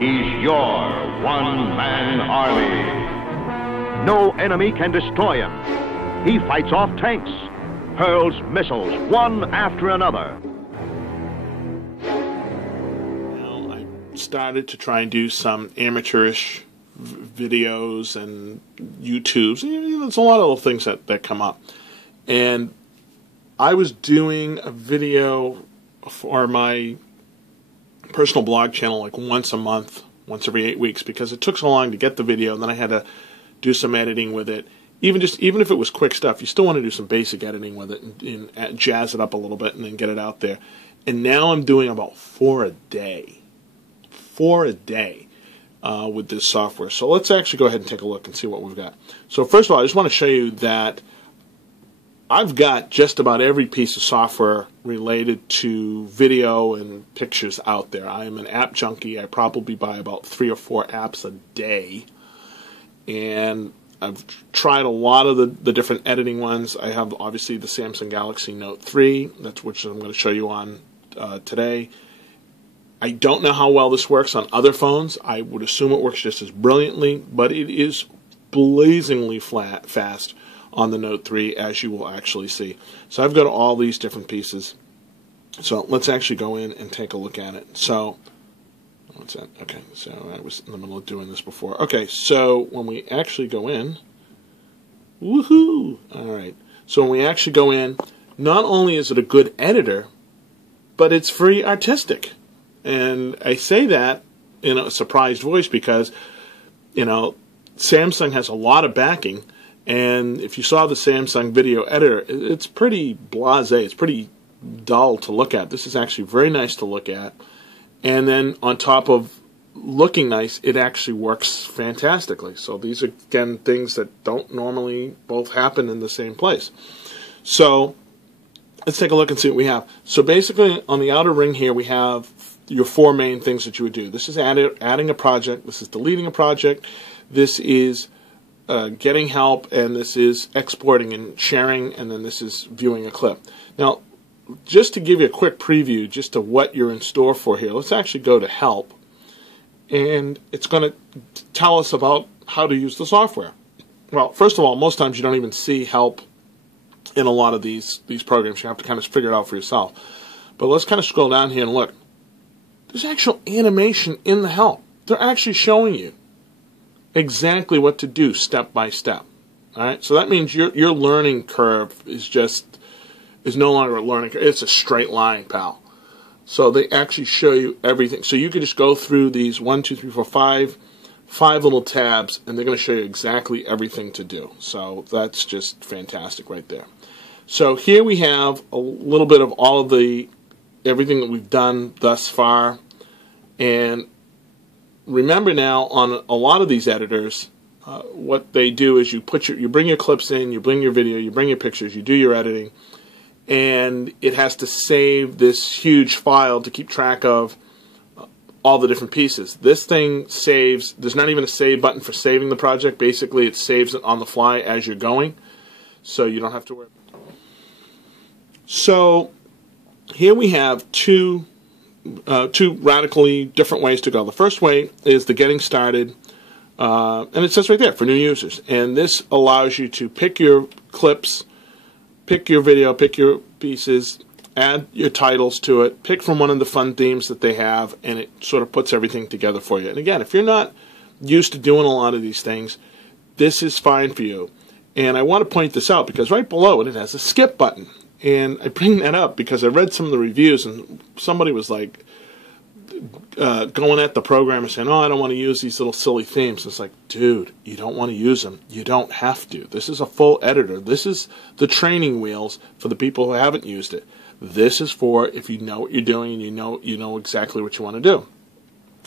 He's your one-man army. No enemy can destroy him. He fights off tanks, hurls missiles one after another. Now, I started to try and do some amateurish videos and YouTubes. There's a lot of little things that come up. And I was doing a video for my personal blog channel like once a month, once every 8 weeks, because it took so long to get the video, and then I had to do some editing with it. Even if it was quick stuff, you still want to do some basic editing with it and jazz it up a little bit and then get it out there. And now I'm doing about 4 a day. 4 a day with this software. So let's actually go ahead and take a look and see what we've got. So first of all, I just want to show you that I've got just about every piece of software related to video and pictures out there. I am an app junkie. I probably buy about 3 or 4 apps a day. And I've tried a lot of the different editing ones. I have obviously the Samsung Galaxy Note 3, which I'm going to show you on today. I don't know how well this works on other phones. I would assume it works just as brilliantly, but it is blazingly fast on the Note 3, as you will actually see. So I've got all these different pieces. So let's actually go in and take a look at it. So, what's that? Okay, so I was in the middle of doing this before. Okay, so when we actually go in, woohoo! All right. So when we actually go in, not only is it a good editor, but it's very artistic. And I say that in a surprised voice because, Samsung has a lot of backing. And if you saw the Samsung video editor, it's pretty blasé. It's pretty dull to look at. This is actually very nice to look at. And then on top of looking nice, it actually works fantastically. So these are, again, things that don't normally both happen in the same place. So let's take a look and see what we have. So basically on the outer ring here, we have your 4 main things that you would do. This is adding a project. This is deleting a project. This is getting help, and this is exporting and sharing, and then this is viewing a clip. Now, just to give you a quick preview just to what you're in store for here, let's actually go to help, and it's going to tell us about how to use the software. Well, first of all, most times you don't even see help in a lot of these programs. You have to kind of figure it out for yourself. But let's kind of scroll down here and look. There's actual animation in the help. They're actually showing you exactly what to do step by step. All right, so that means your learning curve is no longer a learning curve. It's a straight line, pal. So they actually show you everything. So you could just go through these 1, 2, 3, 4, 5 little tabs, and they're going to show you exactly everything to do. So that's just fantastic right there. So here we have a little bit of all of everything that we've done thus far, and remember now, on a lot of these editors, what they do is you bring your clips in, you bring your video, you bring your pictures, you do your editing, and it has to save this huge file to keep track of all the different pieces. This thing saves. There's not even a save button for saving the project. Basically, it saves it on the fly as you're going, so you don't have to worry. So here we have two radically different ways to go. The first way is the getting started, and it says right there, for new users. And this allows you to pick your clips, pick your video, pick your pieces, add your titles to it, pick from one of the fun themes that they have, and it sort of puts everything together for you. And again, if you're not used to doing a lot of these things, this is fine for you. And I want to point this out because right below it has a skip button. And I bring that up because I read some of the reviews, and somebody was like going at the program and saying, "Oh, I don't want to use these little silly themes." It's like, dude, you don't want to use them. You don't have to. This is a full editor. This is the training wheels for the people who haven't used it. This is for if you know what you're doing and you know exactly what you want to do.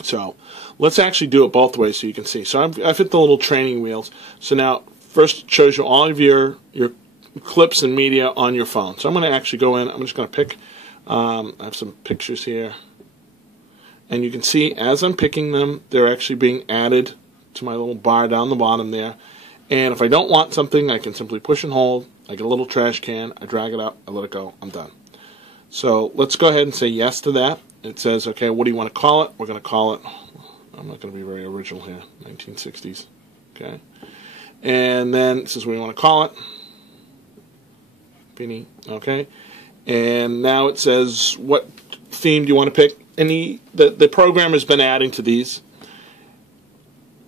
So let's actually do it both ways so you can see. So I've hit the little training wheels. So now first it shows you all of your clips and media on your phone. So I'm going to actually go in. I'm just going to pick. I have some pictures here. And you can see as I'm picking them, they're actually being added to my little bar down the bottom there. And if I don't want something, I can simply push and hold. I get a little trash can. I drag it up. I let it go. I'm done. So let's go ahead and say yes to that. It says, okay, what do you want to call it? We're going to call it I'm not going to be very original here. 1960s. Okay. And then this is what we want to call it. Beanie. Okay. And now it says what theme do you want to pick. And the program has been adding to these.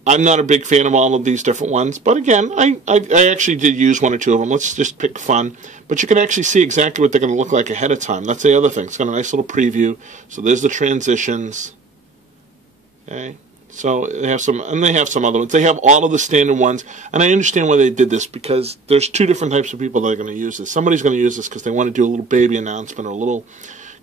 I'm not a big fan of all of these different ones, but again, I actually did use one or two of them. Let's just pick fun. But you can actually see exactly what they're going to look like ahead of time. That's the other thing. It's got a nice little preview. So there's the transitions. Okay. So they have some, and they have some other ones. They have all of the standard ones, and I understand why they did this, because there's two different types of people that are going to use this. Somebody's going to use this because they want to do a little baby announcement or a little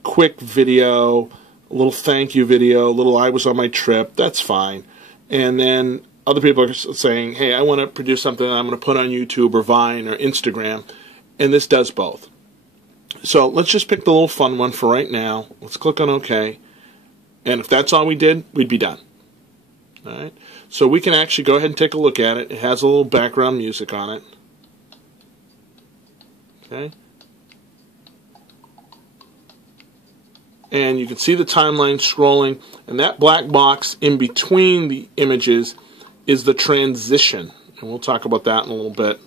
quick video, a little thank you video, a little I was on my trip. That's fine. And then other people are saying, hey, I want to produce something that I'm going to put on YouTube or Vine or Instagram, and this does both. So let's just pick the little fun one for right now. Let's click on OK. And if that's all we did, we'd be done. All right. So we can actually go ahead and take a look at it. It has a little background music on it. Okay. And you can see the timeline scrolling, and that black box in between the images is the transition. And we'll talk about that in a little bit.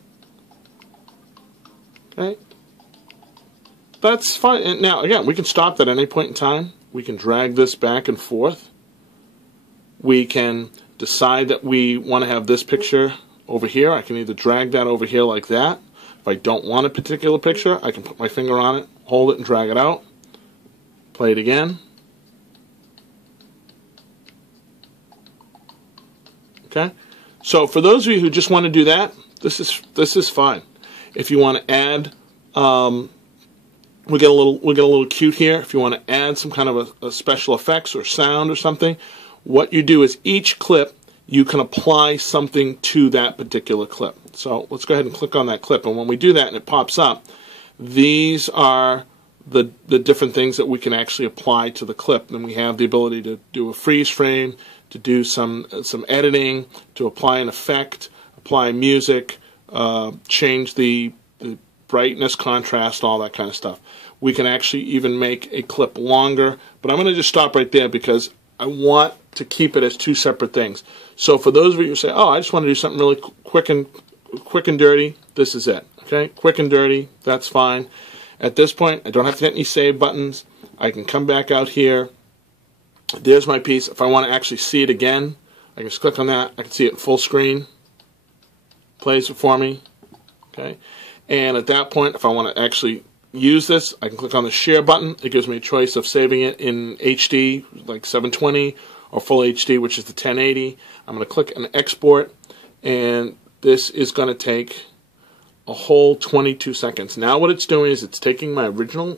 Okay. That's fine. And now, again, we can stop that at any point in time. We can drag this back and forth. We can decide that we want to have this picture over here. I can either drag that over here like that. If I don't want a particular picture, I can put my finger on it, hold it, and drag it out. Play it again. Okay. So for those of you who just want to do that, this is fine. If you want to add, we get a little cute here. If you want to add some kind of a special effects or sound or something, what you do is each clip you can apply something to that particular clip. So let's go ahead and click on that clip, and when we do that and it pops up, these are the different things that we can actually apply to the clip. And we have the ability to do a freeze frame, to do some editing, to apply an effect, apply music, change the brightness, contrast, all that kind of stuff. We can actually even make a clip longer, but I'm going to just stop right there because I want to keep it as two separate things. So for those of you who say, oh, I just want to do something really quick and dirty, this is it. Okay, quick and dirty, that's fine. At this point, I don't have to hit any save buttons. I can come back out here. There's my piece. If I want to actually see it again, I can just click on that. I can see it full screen. Plays it for me. Okay, and at that point, if I want to actually use this, I can click on the share button. It gives me a choice of saving it in HD, like 720, or full HD, which is the 1080. I'm going to click on export, and this is going to take a whole 22 seconds. Now what it's doing is it's taking my original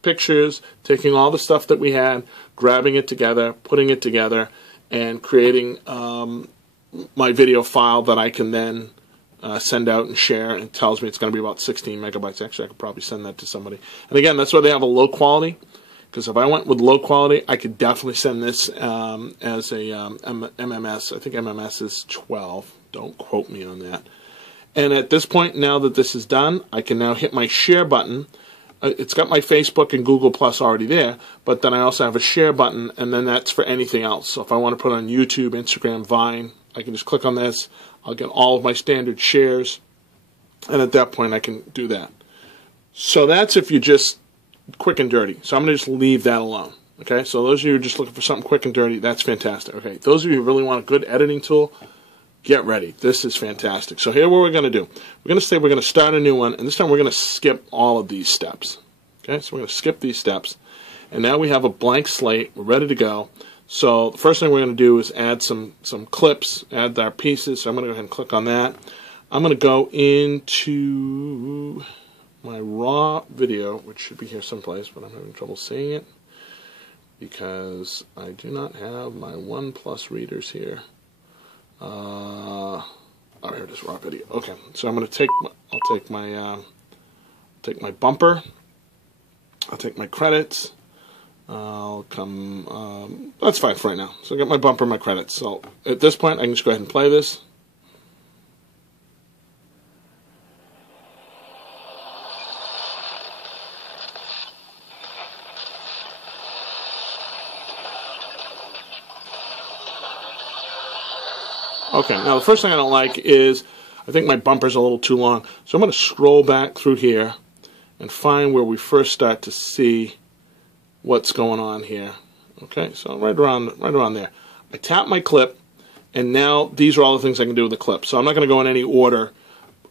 pictures, taking all the stuff that we had, grabbing it together, putting it together, and creating my video file that I can then send out and share, and it tells me it's going to be about 16 megabytes. Actually, I could probably send that to somebody. And again, that's why they have a low quality, because if I went with low quality, I could definitely send this as a MMS. I think MMS is 12. Don't quote me on that. And at this point, now that this is done, I can now hit my share button. It's got my Facebook and Google Plus already there, but then I also have a share button, and then that's for anything else. So if I want to put it on YouTube, Instagram, Vine, I can just click on this. I'll get all of my standard shares, and at that point I can do that. So that's if you just quick and dirty. So I'm going to just leave that alone. Okay, so those of you who are just looking for something quick and dirty, that's fantastic. Okay, those of you who really want a good editing tool, get ready. This is fantastic. So here what we're going to do. We're going to say we're going to start a new one, and this time we're going to skip all of these steps. Okay, so we're going to skip these steps. And now we have a blank slate. We're ready to go. So the first thing we're going to do is add some clips, add our pieces. So I'm going to go ahead and click on that. I'm going to go into my raw video, which should be here someplace, but I'm having trouble seeing it because I do not have my OnePlus readers here. Oh, here it is, raw video. Okay, so I'm going to take. I'll take my bumper. I'll take my credits. I'll come. That's fine for right now. So I got my bumper, my credits. So at this point, I can just go ahead and play this. Okay, now the first thing I don't like is I think my bumper's a little too long. So I'm going to scroll back through here and find where we first start to see what's going on here. Okay, so right around there. I tap my clip, and now these are all the things I can do with the clip. So I'm not going to go in any order.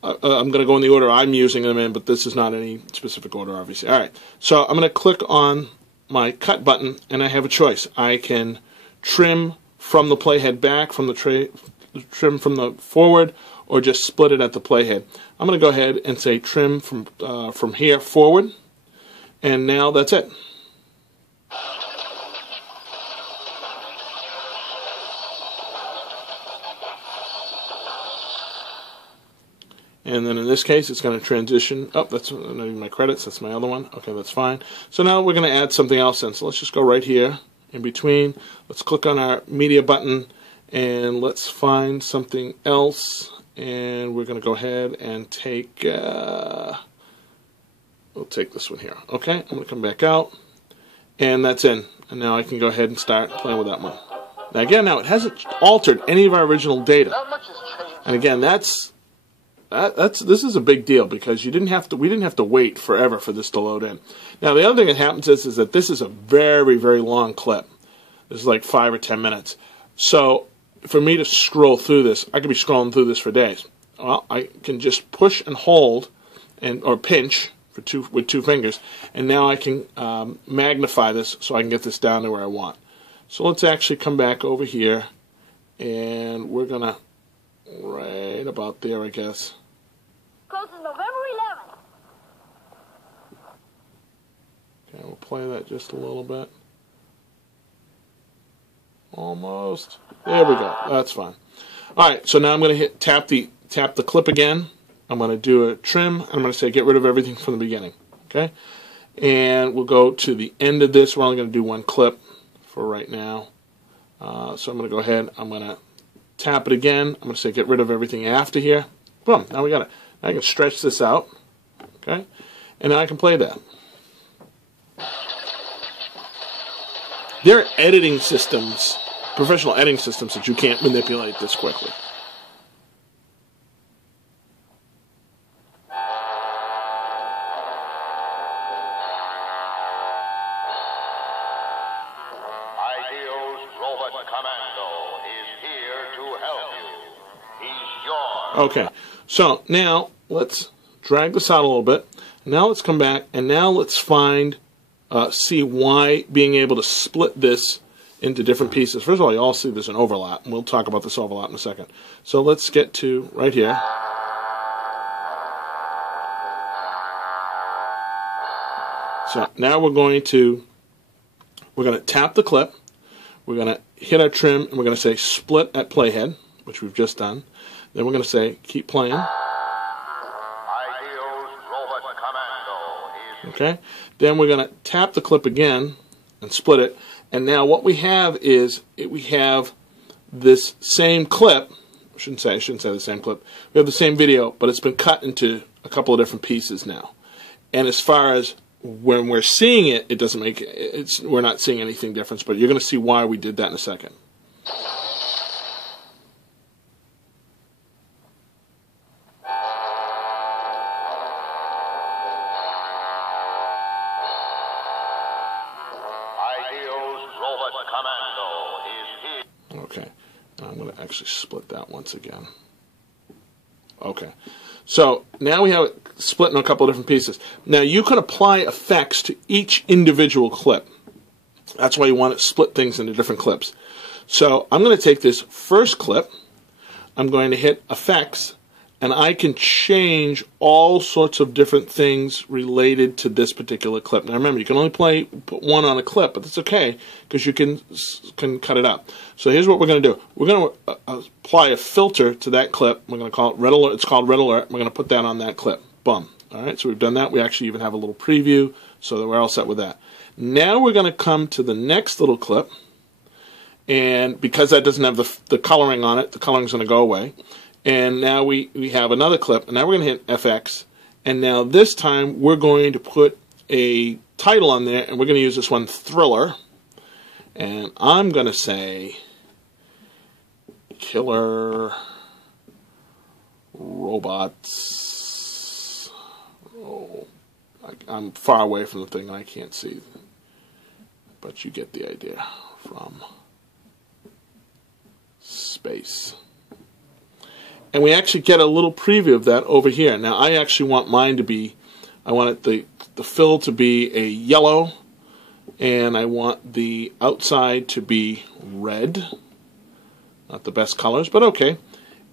I'm going to go in the order I'm using them in, but this is not any specific order, obviously. All right, so I'm going to click on my cut button, and I have a choice. I can trim from the playhead back, from the trim from the forward, or just split it at the playhead. I'm going to go ahead and say trim from here forward, and now that's it. And then in this case, it's going to transition. Oh, that's not even my credits. That's my other one. Okay, that's fine. So now we're going to add something else in. So let's just go right here in between. Let's click on our media button, and let's find something else. And we're going to go ahead and take, we'll take this one here. Okay, I'm going to come back out, and that's in. And now I can go ahead and start playing with that one. Now again, now it hasn't altered any of our original data. Not much has changed. And again, this is a big deal because we didn't have to wait forever for this to load in. Now the other thing that happens is that this is a very, very long clip. This is like 5 or 10 minutes. So for me to scroll through this, I could be scrolling through this for days. Well, I can just push and hold or pinch with two fingers, and now I can magnify this so I can get this down to where I want. So let's actually come back over here, and we're gonna right about there, I guess. Closes November 11th. Okay, we'll play that just a little bit. Almost. There we go. That's fine. All right, so now I'm going to tap the clip again. I'm going to do a trim, and I'm going to say get rid of everything from the beginning. Okay? And we'll go to the end of this. We're only going to do one clip for right now. So I'm going to go ahead. I'm going to tap it again. I'm going to say get rid of everything after here. Boom. Now we got it. Now I can stretch this out. Okay? And now I can play that. There are editing systems, professional editing systems, that you can't manipulate this quickly. Okay, so now let's drag this out a little bit. Now let's come back, and now let's see why being able to split this into different pieces. First of all, you all see there's an overlap, and we'll talk about this overlap in a second. So let's get to right here. So now we're going to tap the clip. We're going to hit our trim, and we're going to say split at playhead, which we've just done. Then we're going to say keep playing. Okay. Then we're going to tap the clip again and split it. And now what we have is we have this same clip. I shouldn't say the same clip. We have the same video, but it's been cut into a couple of different pieces now. And as far as when we're seeing it, it doesn't make we're not seeing anything different. But you're going to see why we did that in a second. Okay, now I'm going to actually split that once again. Okay, so now we have it split in a couple of different pieces. Now you can apply effects to each individual clip. That's why you want to split things into different clips. So I'm going to take this first clip, I'm going to hit effects, and I can change all sorts of different things related to this particular clip. Now remember, you can only put one on a clip, but that's okay because you can cut it up. So here's what we're going to do. We're going to apply a filter to that clip. We're going to call it red alert. It's called red alert. We're going to put that on that clip. Boom. All right. So we've done that. We actually even have a little preview, so that we're all set with that. Now we're going to come to the next little clip, and because that doesn't have the coloring on it, the coloring's going to go away. And now we have another clip, and now we're going to hit FX, and now this time we're going to put a title on there, and we're going to use this one, Thriller, and I'm going to say killer robots. Oh, I'm far away from the thing and I can't see, but you get the idea from space. And we actually get a little preview of that over here. Now I actually want mine to be, I want it the fill to be a yellow, and I want the outside to be red. Not the best colors, but okay.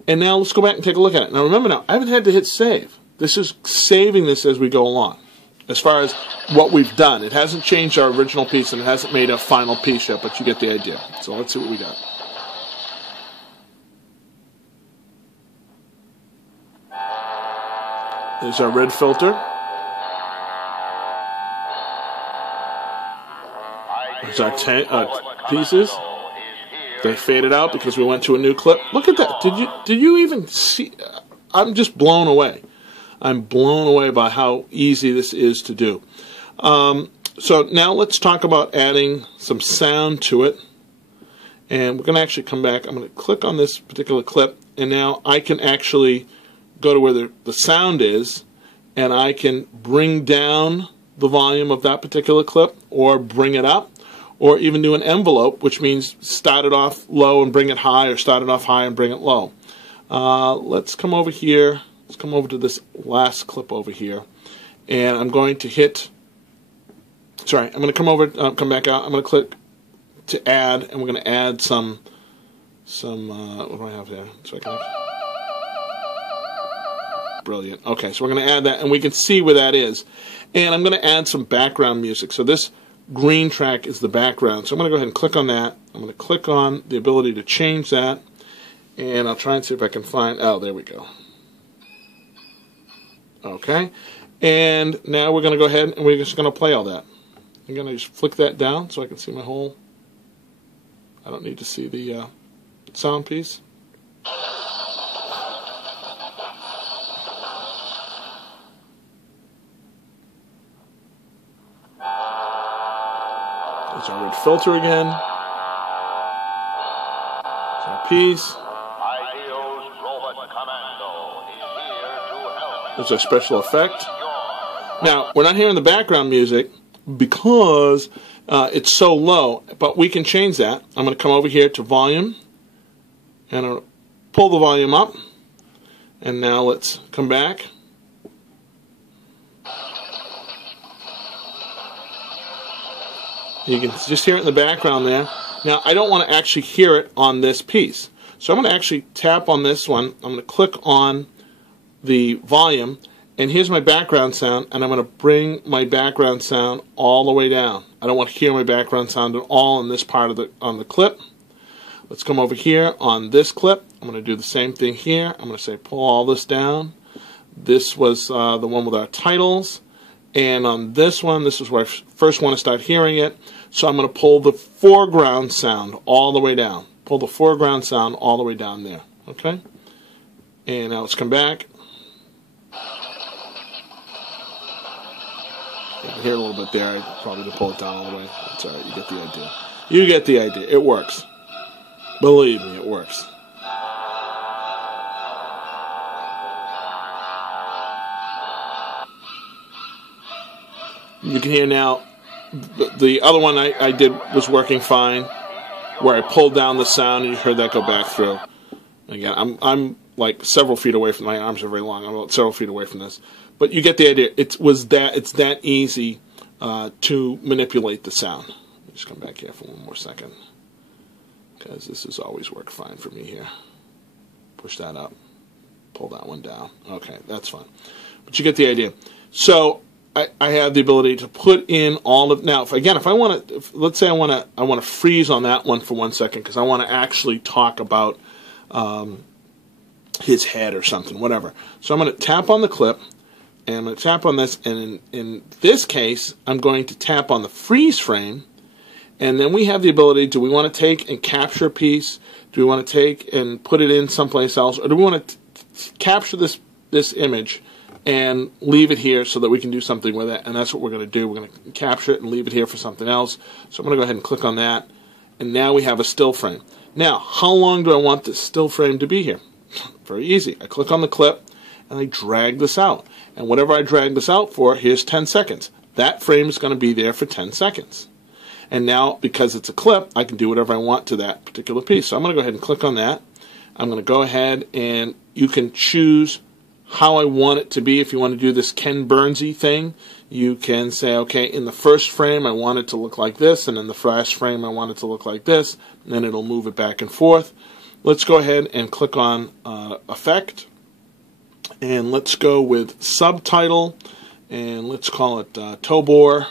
And now let's go back and take a look at it. Now remember, now I haven't had to hit save. This is saving this as we go along. As far as what we've done, it hasn't changed our original piece and it hasn't made a final piece yet, but you get the idea. So let's see what we got. There's our red filter. There's our pieces. They faded out because we went to a new clip. Look at that. Did you even see? I'm just blown away. I'm blown away by how easy this is to do. So now let's talk about adding some sound to it. And we're going to actually come back. I'm going to click on this particular clip, and now I can actually go to where the sound is, and I can bring down the volume of that particular clip, or bring it up, or even do an envelope, which means start it off low and bring it high, or start it off high and bring it low. Let's come over here. Let's come over to this last clip over here, and I'm going to hit. Sorry, I'm going to come over, come back out. I'm going to click to add, and we're going to add some. What do I have there? So I can. Brilliant. Okay, so we're going to add that, and we can see where that is. And I'm going to add some background music. So this green track is the background. So I'm going to go ahead and click on that. I'm going to click on the ability to change that, and I'll try and see if I can find. Oh, there we go. Okay, and now we're going to go ahead and we're just going to play all that. I'm going to just flick that down so I can see my whole. I don't need to see the sound piece. There's our red filter again. There's our piece. There's our special effect. Now, we're not hearing the background music because it's so low, but we can change that. I'm going to come over here to volume, and I'll pull the volume up. And now let's come back. You can just hear it in the background there. Now, I don't want to actually hear it on this piece. So I'm going to actually tap on this one. I'm going to click on the volume, and here's my background sound, and I'm going to bring my background sound all the way down. I don't want to hear my background sound at all on this part of the clip. Let's come over here on this clip. I'm going to do the same thing here. I'm going to say pull all this down. This was the one with our titles. And on this one, this is where I first want to start hearing it. So I'm going to pull the foreground sound all the way down. Pull the foreground sound all the way down there. Okay? And now let's come back. You can hear a little bit there. I probably didn't pull it down all the way. That's alright. You get the idea. You get the idea. It works. Believe me, it works. You can hear now, the other one I did was working fine, where I pulled down the sound and you heard that go back through. Again, I'm like several feet away from, my arms are very long, I'm about several feet away from this. But you get the idea. It's that easy to manipulate the sound. Let me just come back here for one more second, because this has always worked fine for me here. Push that up, pull that one down. Okay, that's fine. But you get the idea. So I have the ability to put in all of, now if I want to, let's say I want to freeze on that one for 1 second, because I want to actually talk about his head or something, whatever. So I'm going to tap on the clip, and I'm going to tap on this, and in this case I'm going to tap on the freeze frame, and then we have the ability, do we want to take and capture a piece, do we want to take and put it in someplace else, or do we want to capture this image and leave it here so that we can do something with it? And that's what we're going to do. We're going to capture it and leave it here for something else. So I'm going to go ahead and click on that, and now we have a still frame. Now, how long do I want this still frame to be here? Very easy. I click on the clip and I drag this out. And whatever I drag this out for, here's 10 seconds. That frame is going to be there for 10 seconds. And now, because it's a clip, I can do whatever I want to that particular piece. So I'm going to go ahead and click on that. I'm going to go ahead and you can choose how I want it to be. If you want to do this Ken Burnsy thing, you can say, okay, in the first frame I want it to look like this, and in the last frame I want it to look like this, and then it'll move it back and forth. Let's go ahead and click on Effect, and let's go with Subtitle, and let's call it Tobor,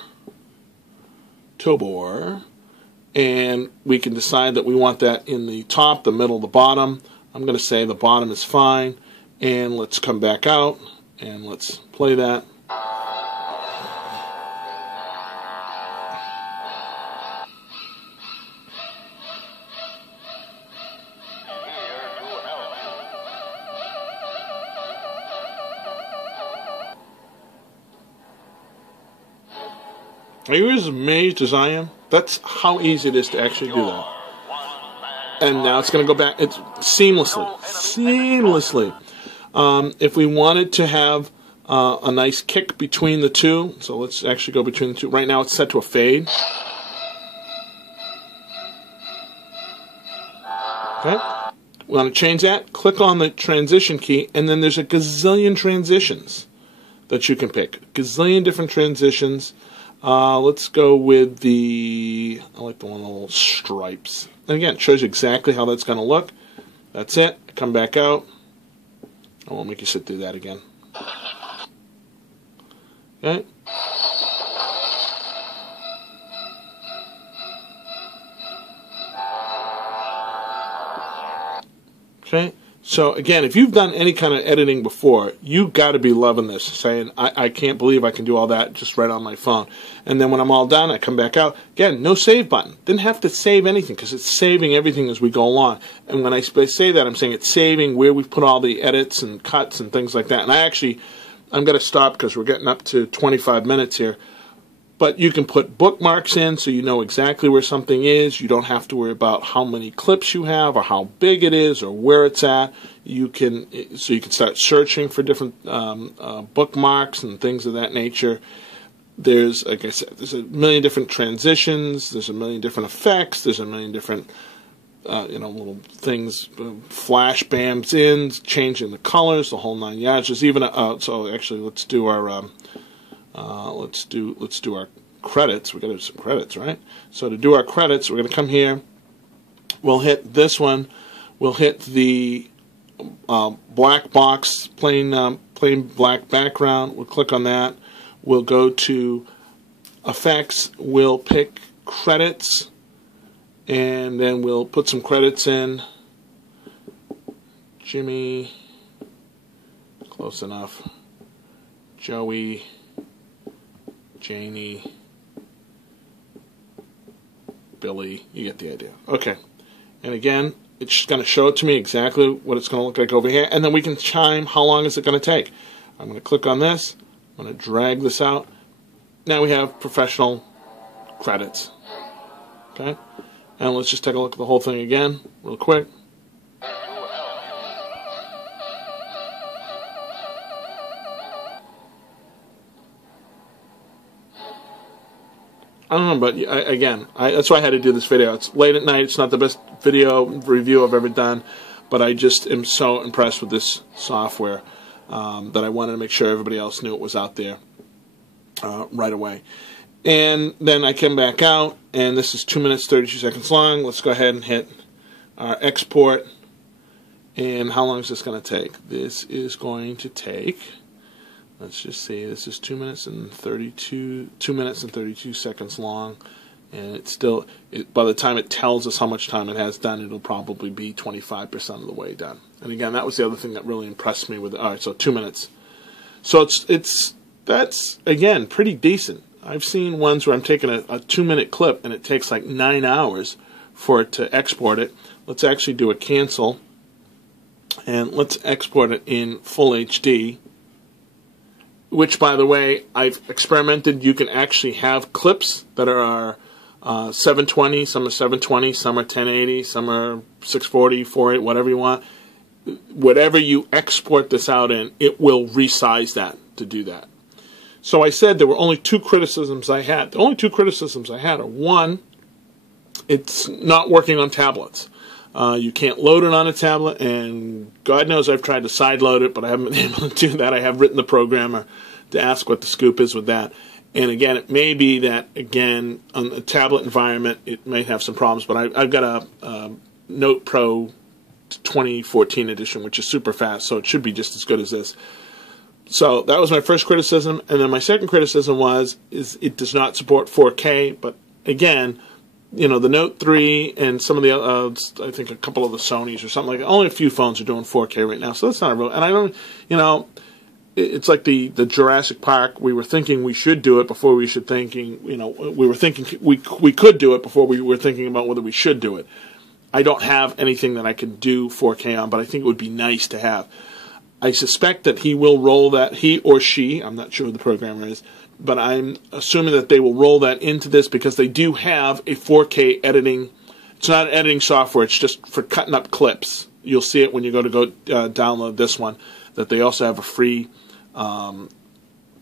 and we can decide that we want that in the top, the middle, the bottom. I'm going to say the bottom is fine, and let's come back out, and let's play that. Are you as amazed as I am? That's how easy it is to actually do that. And now it's going to go back. It's seamlessly. If we wanted to have a nice kick between the two, so let's actually go between the two. Right now it's set to a fade. Okay. We want to change that. Click on the transition key, and then there's a gazillion transitions that you can pick. Gazillion different transitions. Let's go with I like the one with the little stripes. And again, it shows you exactly how that's going to look. That's it. Come back out. I won't make you sit through that again. Okay. Okay. So again, if you've done any kind of editing before, you've got to be loving this, saying, I can't believe I can do all that just right on my phone. And then when I'm all done, I come back out. Again, no save button. Didn't have to save anything because it's saving everything as we go along. And when I say that, I'm saying it's saving where we've put all the edits and cuts and things like that. And I'm going to stop because we're getting up to 25 minutes here. But you can put bookmarks in so you know exactly where something is. You don't have to worry about how many clips you have or how big it is or where it's at. You can start searching for different bookmarks and things of that nature. There's, like I said, there's a million different transitions. There's a million different effects. There's a million different little things, flash bams in, changing the colors, the whole 9 yards. There's even so actually let's do our let's do our credits. We got to do some credits, right? So to do our credits, we're going to come here. We'll hit this one. We'll hit the black box, plain black background. We'll click on that. We'll go to Effects. We'll pick Credits, and then we'll put some credits in. Jimmy, close enough. Joey. Janie, Billy, you get the idea. Okay, and again, it's just going to show it to me exactly what it's going to look like over here, and then we can chime how long is it going to take. I'm going to click on this, I'm going to drag this out. Now we have professional credits. Okay, and let's just take a look at the whole thing again, real quick. I don't know, but that's why I had to do this video. It's late at night. It's not the best video review I've ever done, but I just am so impressed with this software that I wanted to make sure everybody else knew it was out there right away. And then I came back out, and this is 2 minutes, 32 seconds long. Let's go ahead and hit our export. And how long is this going to take? This is going to take... Let's just see. This is 2 minutes and 32 seconds long, and it's still. By the time it tells us how much time it has done, it'll probably be 25% of the way done. And again, that was the other thing that really impressed me with it. All right, so 2 minutes. So that's again pretty decent. I've seen ones where I'm taking a 2 minute clip and it takes like 9 hours for it to export it. Let's actually do a cancel, and let's export it in full HD. Which, by the way, I've experimented. You can actually have clips that are 720, some are 720, some are 1080, some are 640, 480, whatever you want. Whatever you export this out in, it will resize that to do that. So I said there were only two criticisms I had. The only two criticisms I had are, one, it's not working on tablets. You can't load it on a tablet, and God knows I've tried to sideload it, but I haven't been able to do that. I have written the programmer to ask what the scoop is with that. And again, it may be that, again, on a tablet environment, it may have some problems, but I've got a Note Pro 2014 edition, which is super fast, so it should be just as good as this. So that was my first criticism, and then my second criticism is it does not support 4K, but again, you know, the Note 3 and some of the, I think a couple of the Sonys or something like that, only a few phones are doing 4K right now, so that's not a real, and I don't, you know, it's like the Jurassic Park. We were thinking we should do it before we should thinking, you know, we were thinking we could do it before we were thinking about whether we should do it. I don't have anything that I can do 4K on, but I think it would be nice to have. I suspect that he will roll that, he or she, I'm not sure who the programmer is, but I'm assuming that they will roll that into this because they do have a 4K editing. It's not an editing software, it's just for cutting up clips. You'll see it when you go download this one, that they also have a free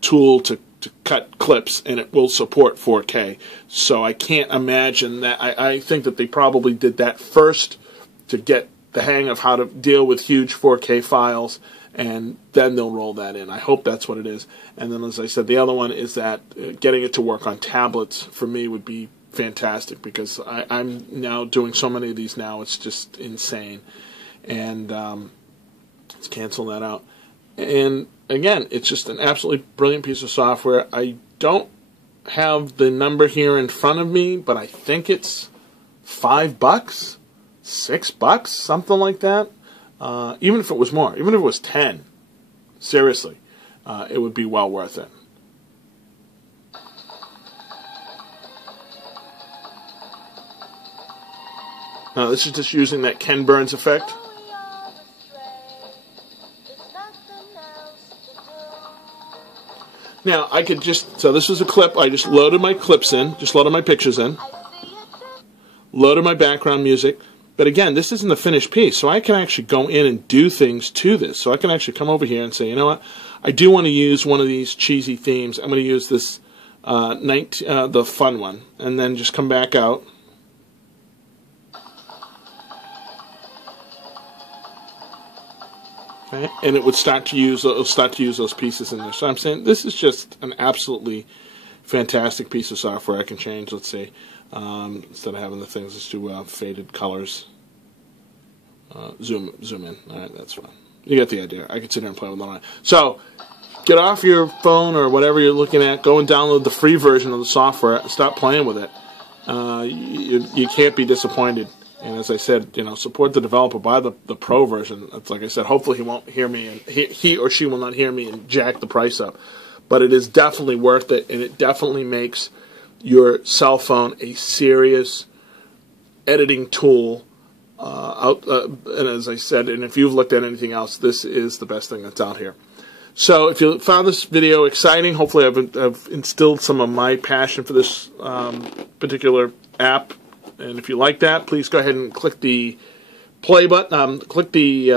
tool to cut clips, and it will support 4K. So I can't imagine that. I think that they probably did that first to get the hang of how to deal with huge 4K files, and then they'll roll that in. I hope that's what it is. And then, as I said, the other one is that getting it to work on tablets for me would be fantastic, because I'm now doing so many of these now, it's just insane. And let's cancel that out. And again, it's just an absolutely brilliant piece of software. I don't have the number here in front of me, but I think it's $5, $6, something like that. Even if it was more, even if it was 10, seriously, it would be well worth it. Now, this is just using that Ken Burns effect. Now, I could just, so this was a clip, I just loaded my clips in, just loaded my pictures in, loaded my background music, but again, this isn't the finished piece, so I can actually go in and do things to this. So I can actually come over here and say, you know what, I do want to use one of these cheesy themes. I'm going to use this, the fun one, and then just come back out. Okay, and it would start to use those pieces in there. So I'm saying this is just an absolutely fantastic piece of software. I can change, let's see, instead of having the things, let's do faded colors. Zoom in. All right, that's fine. You get the idea. I can sit here and play with it. So get off your phone or whatever you're looking at. Go and download the free version of the software and start playing with it. You can't be disappointed. And as I said, you know, support the developer, buy the pro version. It's like I said, hopefully he won't hear me, and he or she will not hear me and jack the price up. But it is definitely worth it, and it definitely makes your cell phone a serious editing tool. And as I said, and if you've looked at anything else, this is the best thing that's out here. So if you found this video exciting, hopefully I've instilled some of my passion for this particular app. And if you like that, please go ahead and click the play button. Click the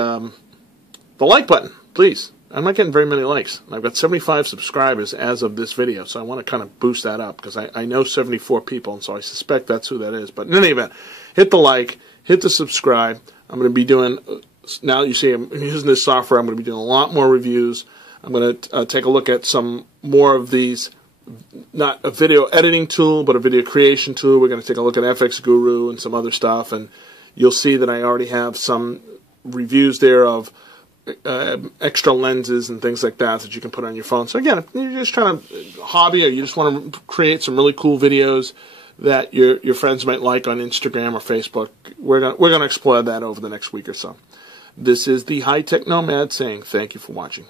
like button, please. I'm not getting very many likes. I've got 75 subscribers as of this video, so I want to kind of boost that up because I know 74 people, and so I suspect that's who that is. But in any event, hit the like, hit the subscribe. I'm going to be doing, now you see I'm using this software, I'm going to be doing a lot more reviews. I'm going to take a look at some more of these, not a video editing tool, but a video creation tool. We're going to take a look at FX Guru and some other stuff, and you'll see that I already have some reviews there of extra lenses and things like that you can put on your phone. So again, if you're just trying to hobby, or you just want to create some really cool videos that your friends might like on Instagram or Facebook, we're going to explore that over the next week or so. This is the HiTechNomad saying thank you for watching.